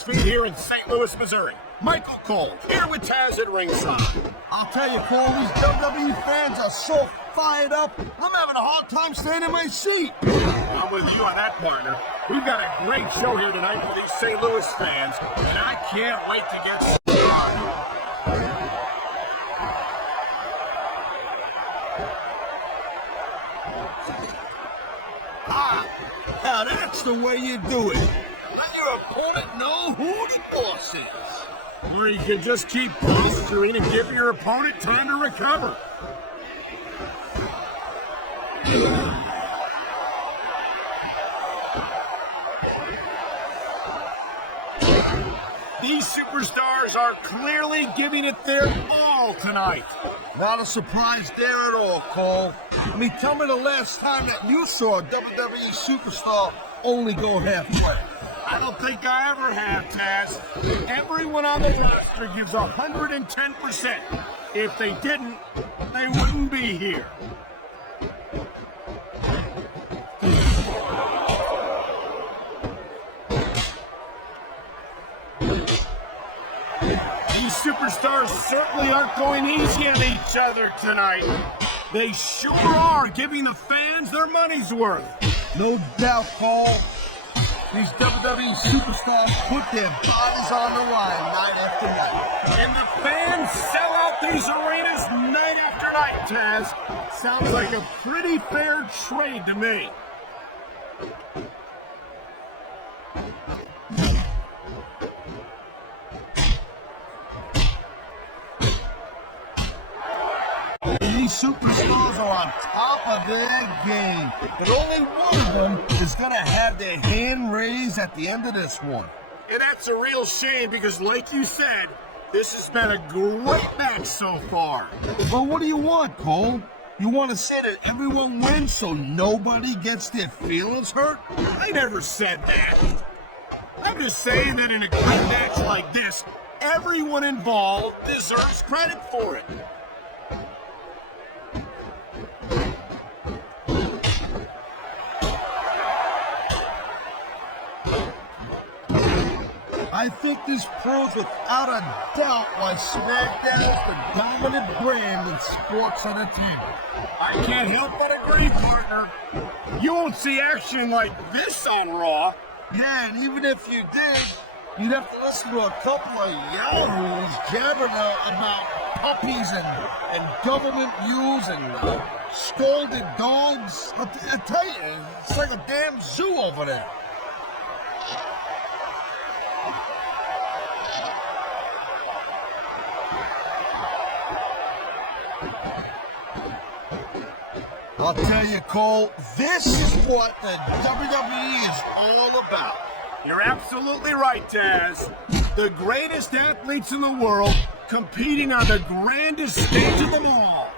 Sports Feed here in St. Louis, Missouri. McCool, here with Taz at ringside. I'll tell you, Cole, these WWE fans are so fired up, I'm having a hard time staying in my seat. I'm with you on that, partner. We've got a great show here tonight for these St. Louis fans, and I can't wait to get started. Now that's the way you do it. Let your opponent know who the boss is. Or you can just keep posturing and give your opponent time to recover. These superstars are clearly giving it their all tonight. Not a surprise there at all, Cole. I mean, tell me the last time that you saw a WWE superstar only go halfway. I don't think I ever have, Taz. Everyone on the roster gives 110%. If they didn't, they wouldn't be here. These superstars certainly aren't going easy on each other tonight. They sure are giving the fans their money's worth. No doubt, Cole. These WWE superstars put their bodies on the line night after night. And the fans sell out these arenas night after night, Taz. Sounds like a pretty fair trade to me. These superstars are on top of their game, but only one of them is going to have their hand raised at the end of this one. And that's a real shame because, like you said, this has been a great match so far. Well, what do you want, Cole? You want to say that everyone wins so nobody gets their feelings hurt? I never said that. I'm just saying that in a great match like this, everyone involved deserves credit for it. I think this proves without a doubt why SmackDown is the dominant brand in sports entertainment. I can't help but agree, partner. You won't see action like this on Raw. Yeah, and even if you did, you'd have to listen to a couple of yahoos jabbering about puppies and government views and scolded dogs. I tell you, it's like a damn zoo over there. I'll tell you, Cole, this is what the WWE is all about. You're absolutely right, Taz. The greatest athletes in the world competing on the grandest stage of them all.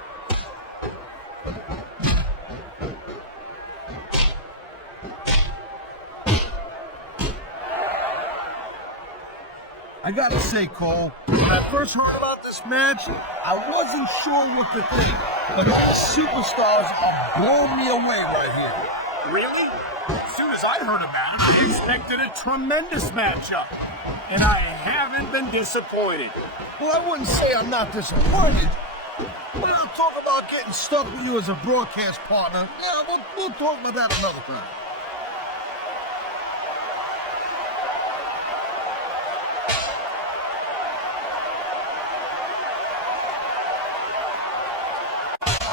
I gotta say, Cole, when I first heard about this match, I wasn't sure what to think. But these superstars are blowing me away right here. Really? As soon as I heard about it, I expected a tremendous matchup. And I haven't been disappointed. Well, I wouldn't say I'm not disappointed. We're gonna talk about getting stuck with you as a broadcast partner. Yeah, we'll talk about that another time.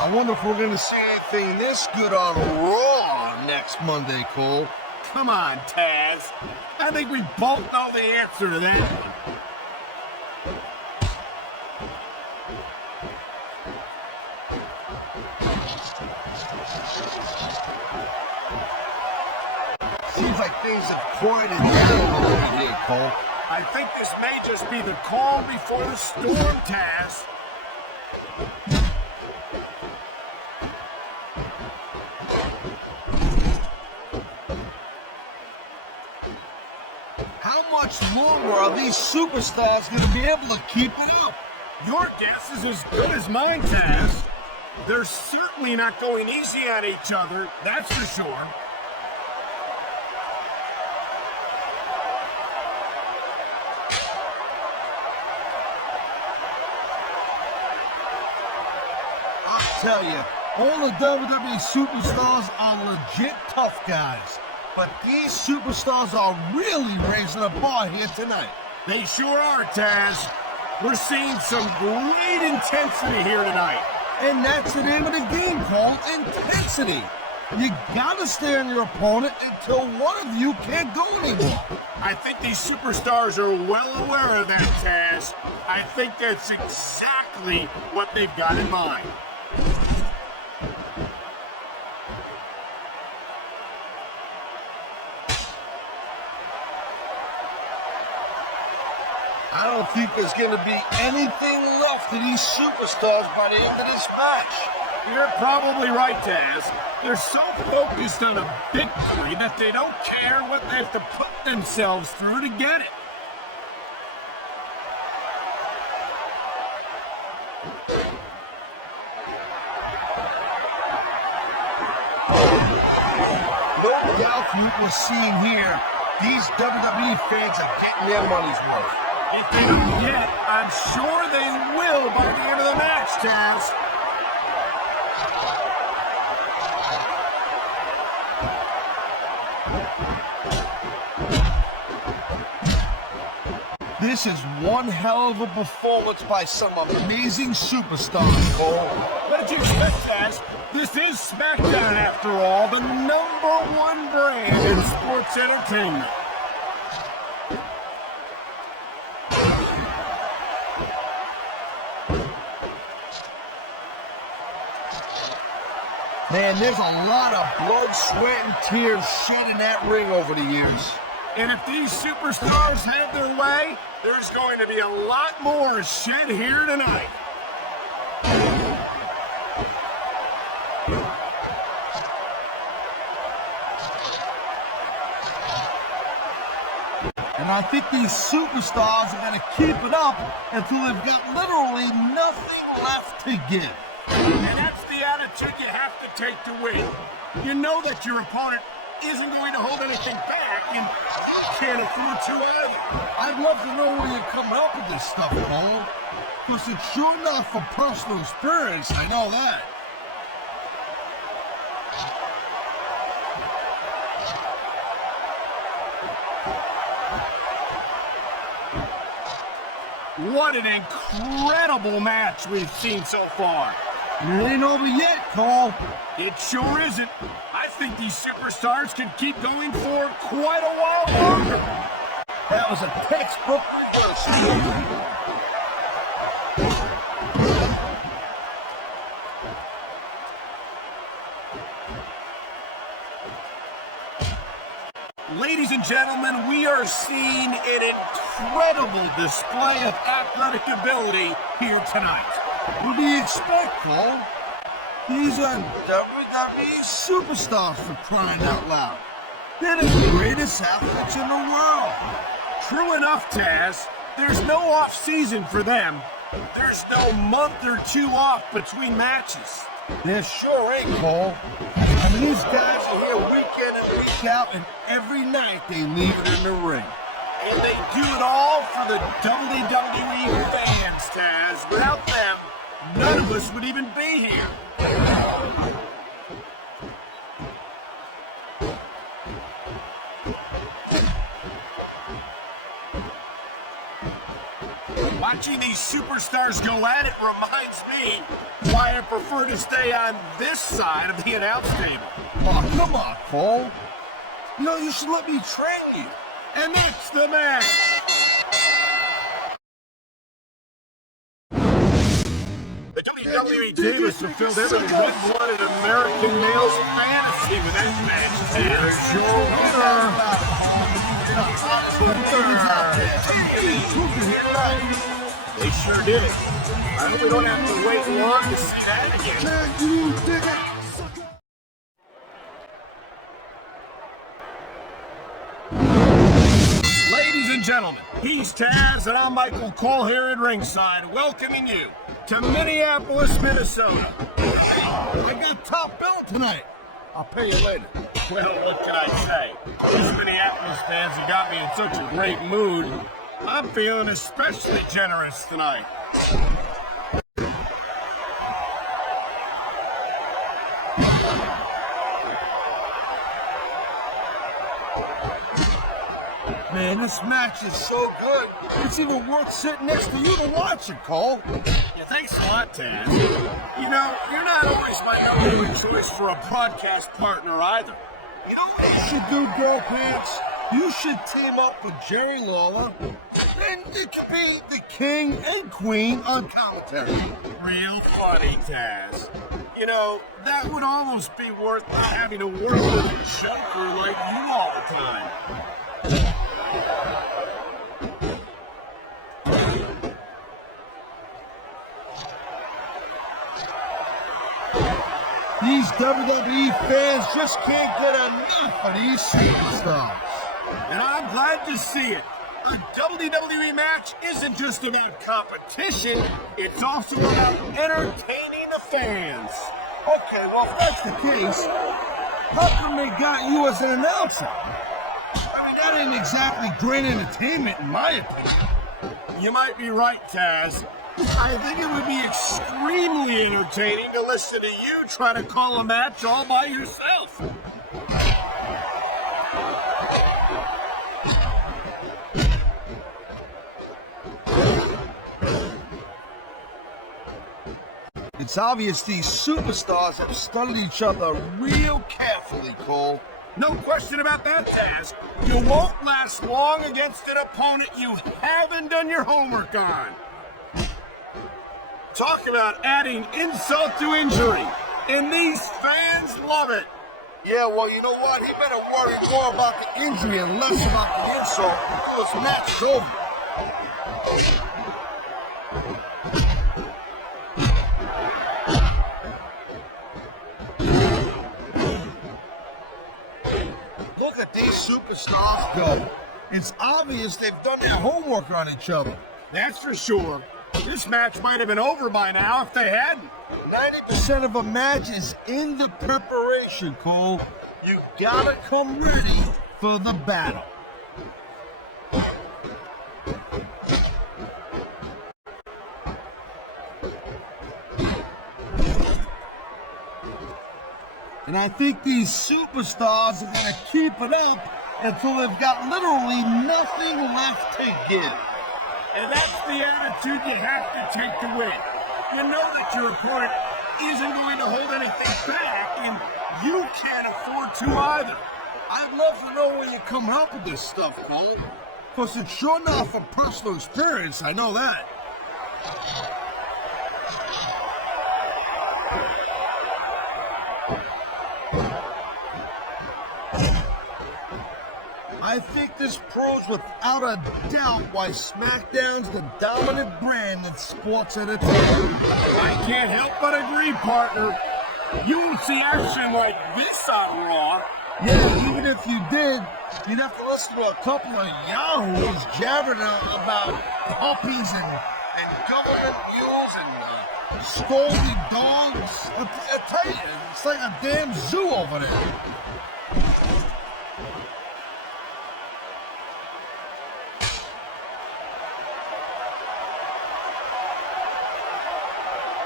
I wonder if we're going to see anything this good on Raw next Monday, Cole. Come on, Taz. I think we both know the answer to that. Seems like things have quieted down a little bit, Cole. I think this may just be the calm before the storm, Taz. How much longer are these superstars going to be able to keep it up? Your guess is as good as mine, Taz. They're certainly not going easy on each other, that's for sure. tell you, all the WWE superstars are legit tough guys. But these superstars are really raising the bar here tonight. They sure are, Taz. We're seeing some great intensity here tonight. And that's the name of the game, called intensity. You gotta stay on your opponent until one of you can't go anymore. I think these superstars are well aware of that, Taz. I think that's exactly what they've got in mind. I don't think there's going to be anything left of these superstars by the end of this match. You're probably right, Taz. They're so focused on a victory that they don't care what they have to put themselves through to get it. No doubt from what we're seeing here, these WWE fans are getting their money's worth. If they don't get it, I'm sure they will by the end of the match, Taz. This is one hell of a performance by some amazing superstars, Cole. What did you expect, Taz? This is SmackDown, after all, the #1 brand in sports entertainment. Man, there's a lot of blood, sweat, and tears shed in that ring over the years. And if these superstars have their way, there's going to be a lot more shed here tonight. And I think these superstars are going to keep it up until they've got literally nothing left to give. And that's the attitude you have to take to win. You know that your opponent isn't going to hold anything back, and can't afford to either. I'd love to know where you come up with this stuff, Cole. Because it's sure enough for personal experience, I know that. What an incredible match we've seen so far. It ain't over yet, Cole. It sure isn't. I think these superstars could keep going for quite a while longer. That was a textbook reversal. Ladies and gentlemen, we are seeing an incredible display of athletic ability here tonight. What do you expect, Cole? These are WWE superstars, for crying out loud. They're the greatest athletes in the world. True enough, Taz. There's no off-season for them. There's no month or two off between matches. There sure ain't, Cole. I mean, these guys are here week in and week out, and every night they leave it in the ring. And they do it all for the WWE fans, Taz. Without them, none of us would even be here. Watching these superstars go at it reminds me why I prefer to stay on this side of the announce table. Oh, come on, Cole. You know, you should let me train you. And that's the match. The WWE Divas fulfilled every red-blooded American male's fantasy with that match. There's your winner. They sure did it. I hope we don't have to wait long to see that again. Ladies and gentlemen, he's Taz and I'm McCool here at ringside, welcoming you to Minneapolis, Minnesota. I got top bill tonight. I'll pay you later. Well, what can I say? These Minneapolis fans have got me in such a great mood. I'm feeling especially generous tonight. man, this match is so good. It's even worth sitting next to you to watch it, Cole. Yeah, thanks a lot, Taz. You know, you're not always my number one choice for a broadcast partner either. You know what you should do, Girl Pants? You should team up with Jerry Lawler, and it could be the king and queen on commentary. Real funny, Taz. You know, that would almost be worth not having to work with a joker like you all the time. These WWE fans just can't get enough of these superstars. And I'm glad to see it. A WWE match isn't just about competition, it's also about entertaining the fans. Okay, well, if that's the case, how come they got you as an announcer? I mean, that ain't exactly great entertainment, in my opinion. You might be right, Taz. I think it would be extremely entertaining to listen to you try to call a match all by yourself. It's obvious these superstars have studied each other real carefully, Cole. No question about that, Taz. You won't last long against an opponent you haven't done your homework on. Talk about adding insult to injury. And these fans love it. Yeah, well, you know what? He better worry more about the injury and less about the insult until this match is over. Look at these superstars go. It's obvious they've done their homework on each other. That's for sure. This match might have been over by now if they hadn't. 90% of a match is in the preparation, Cole. You gotta come ready for the battle. And I think these superstars are gonna keep it up until they've got literally nothing left to give. And that's the attitude you have to take to win. You know that your opponent isn't going to hold anything back, and you can't afford to either. I'd love to know where you're coming up with this stuff, Cole. Because it's sure not from personal experience, I know that. I think this proves without a doubt why SmackDown's the dominant brand in sports entertainment. I can't help but agree, partner. You won't see action like this on Raw. Yeah, even if you did, you'd have to listen to a couple of yahoos jabbering about puppies and government mules and scolding dogs. I tell you, it's like a damn zoo over there.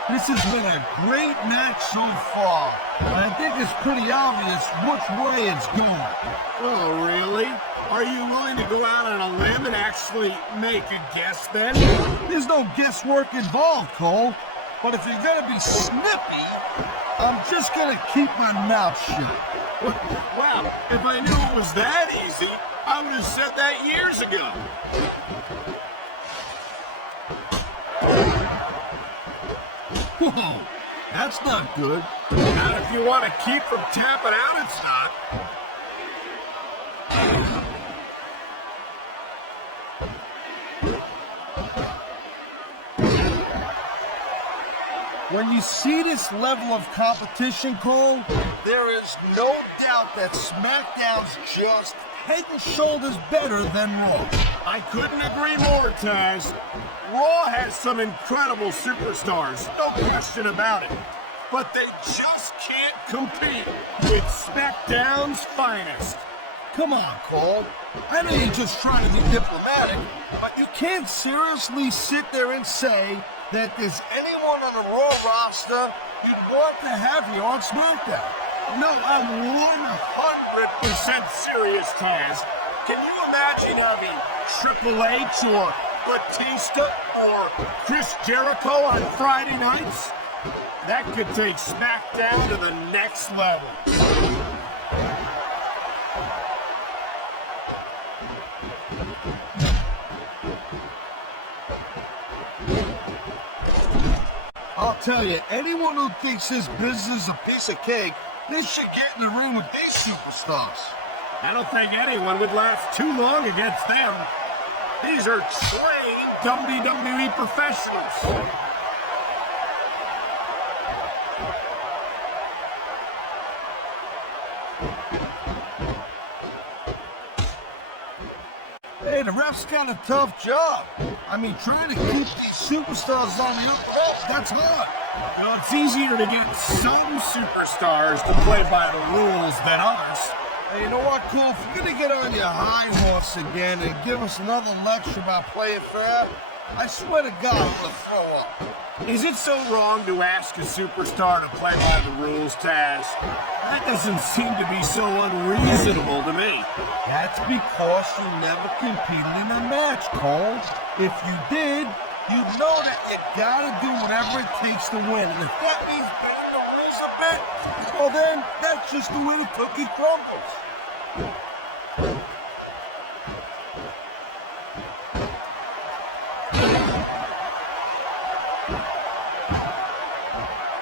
This has been a great match so far. I think it's pretty obvious which way it's going. Oh, really? Are you willing to go out on a limb and actually make a guess then? There's no guesswork involved, Cole. But if you're gonna be snippy, I'm just gonna keep my mouth shut. Well, if I knew it was that easy, I would have said that years ago. Whoa, that's not good. Not if you want to keep from tapping out, it's not. When you see this level of competition, Cole, there is no doubt that SmackDown's just head and shoulders better than Raw. I couldn't agree more, Taz. Raw has some incredible superstars, no question about it. But they just can't compete with SmackDown's finest. Come on, Cole. I know you're just trying to be diplomatic, but you can't seriously sit there and say that there's anyone on the Raw roster you'd want to have here on SmackDown. No, I'm 100% serious, Taz. Can you imagine having Triple H or Batista or Chris Jericho on Friday nights? That could take SmackDown to the next level. I'll tell you, anyone who thinks this business is a piece of cake, they should get in the ring with these superstars. I don't think anyone would last too long against them. These are trained WWE professionals. Hey, the ref's got a tough job. I mean, trying to keep these superstars on the up, that's hard. You know, it's easier to get some superstars to play by the rules than others. Hey, you know what, Cole? If you're gonna get on your high horse again and give us another lecture about playing fair, I swear to God, I'm gonna throw up. Is it so wrong to ask a superstar to play by the rules, Taz? That doesn't seem to be so unreasonable to me. That's because you never competed in a match, Cole. If you did, you'd know that you gotta do whatever it takes to win. And if that means bending the rules a bit, well then, that's just the way the cookie crumbles.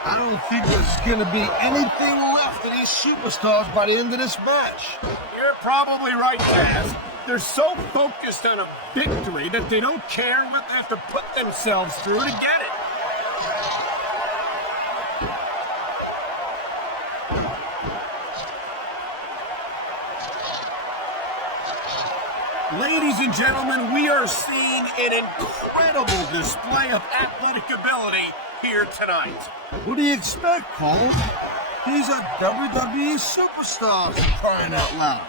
I don't think there's gonna be anything left of these superstars by the end of this match. You're probably right, Taz. They're so focused on a victory that they don't care what they have to put themselves through to get it. Ladies and gentlemen, we are seeing an incredible display of athletic ability here tonight. What do you expect, Cole? These are WWE superstars, for crying out loud.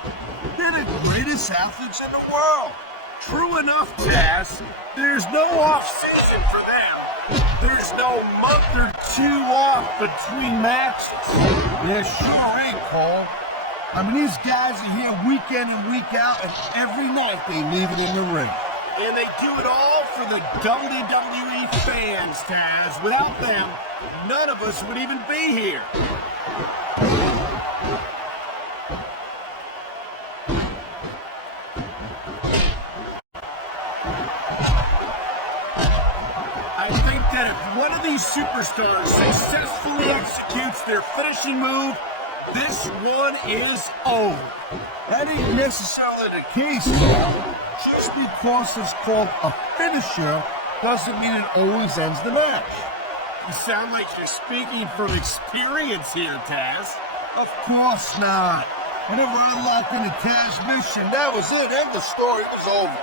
They're the greatest athletes in the world. True enough, Taz. There's no off-season for them. There's no month or two off between matches. There sure ain't, Cole. I mean, these guys are here week in and week out, and every night they leave it in the ring. And they do it all for the WWE fans, Taz. Without them, none of us would even be here. I think that if one of these superstars successfully executes their finishing move, this one is over. That ain't necessarily the case, though. Just because it's called a finisher doesn't mean it always ends the match. You sound like you're speaking from experience here, Taz. Of course not. Whenever I locked in the transmission, that was it. End of story. It was over.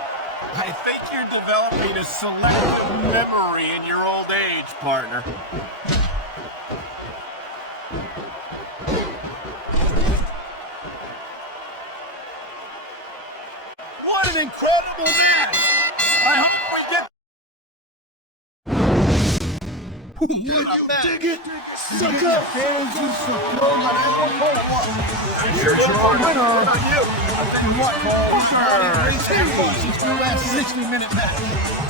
I think you're developing a selective memory in your old age, partner. What an incredible match! I hope we get... You dig it? Sucker! Fans, you support Here's your winner. what, Paul? 60-minute match.